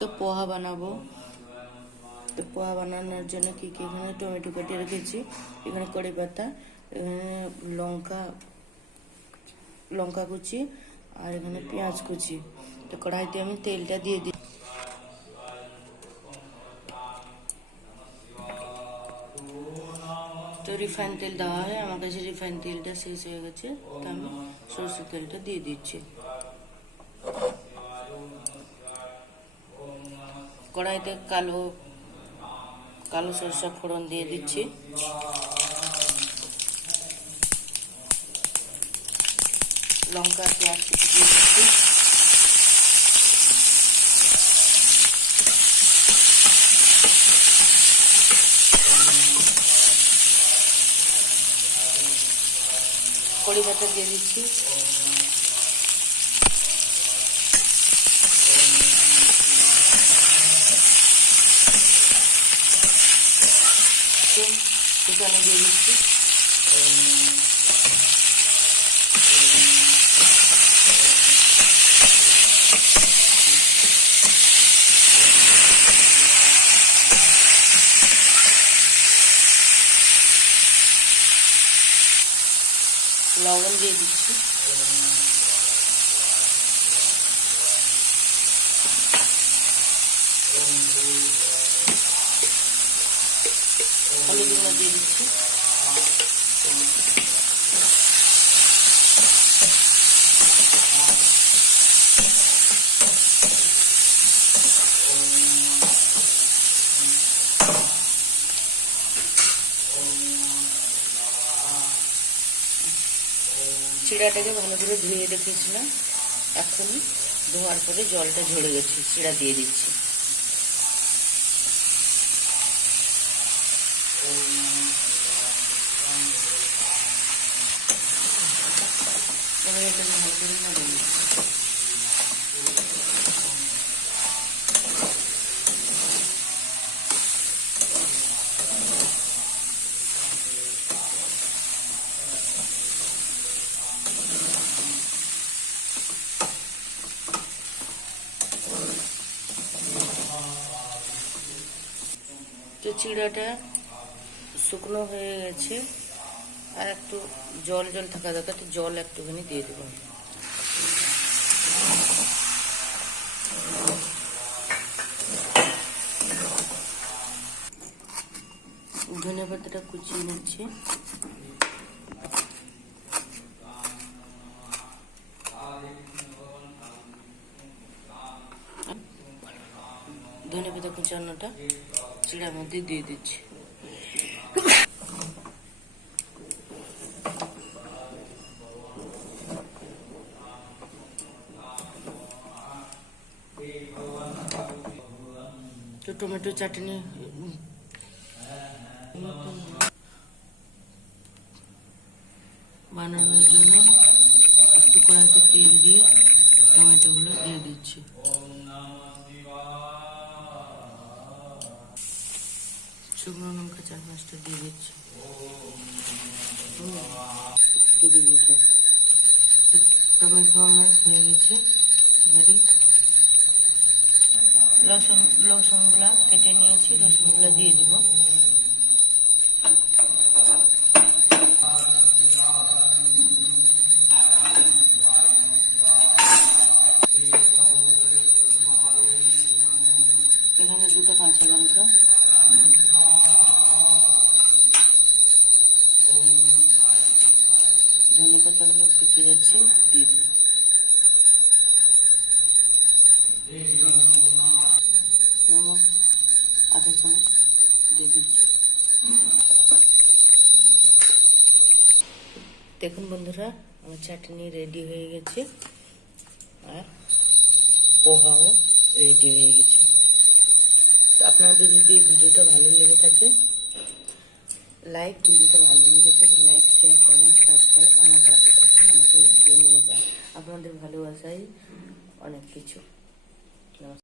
তো পোহা বানাবো। তো পোহা বানানোর জন্য কি কি এখানে টমেটো কেটে রেখেছি, এখানে কড়ি পাতা, এখানে লঙ্কা কুচি, আর এখানে পেঁয়াজ কুচি। তো কড়াইতে আমি তেলটা দিয়ে দিই। তো রিফাইন তেল দেওয়া হয়, আমার কাছে রিফাইন তেলটা শেষ হয়ে গেছে, তো আমি সরষের তেলটা দিয়ে দিচ্ছি। কড়াইতে কালো সরষা ফোড়ন দিয়ে দিচ্ছি। লঙ্কা পেঁয়াজ কুচি দিয়ে দিচ্ছি। কড়ি পাতা দিয়ে দিচ্ছি। এখানে দিয়ে দিচ্ছি। লবণ দিয়ে দিচ্ছি। হলুদ গুঁড়ো দিয়ে দিচ্ছি। চিড়াটাকে ভালো করে ধুয়ে রেখেছিলাম, এখন ধোয়ার পরে জলটা ঝরে গেছে, চিড়া দিয়ে দিচ্ছি। এবারে এটাকে ভালো করে নাড়িয়ে দিচ্ছি। তো চিড়াটা শুকনো হয়ে গেছে, আর একটু জল থাকা দরকার, তো জল একটুখানি দিয়ে দেবো। ধনে পাতাটা কুচিয়ে নিচ্ছি। ধনে পাতা কুচানোটা চিড়ার মধ্যে দিয়ে দিচ্ছি। তো টমেটো চাটনি বানানোর জন্য একটু কড়াইতে তেল দিয়ে টমেটোগুলো দিয়ে দিচ্ছি। শুকনো লঙ্কা 4-5টা দিয়ে দিচ্ছি। টমেটো আমার হয়ে গেছে রেডি। রসুনগুলা কেটে নিয়েছি, রসুনগুলা দিয়ে দিব। এখানে 2টো কাঁচা লঙ্কা, ধনে পাতাগুলো পেকে যাচ্ছে, দিয়ে দিব। নমক 1/2 চামচ দিয়ে দিচ্ছি। দেখুন বন্ধুরা, আমার চাটনি রেডি হয়ে গেছে, আর পোহাও রেডি হয়ে গেছে। তো আপনাদের যদি ভিডিওটা ভালো লেগে থাকে, লাইক শেয়ার কমেন্ট সাবস্ক্রাইব, আমার পাশে থাকুন, আমাকে এগিয়ে নিয়ে যান। আপনাদের ভালোবাসাই অনেক কিছু।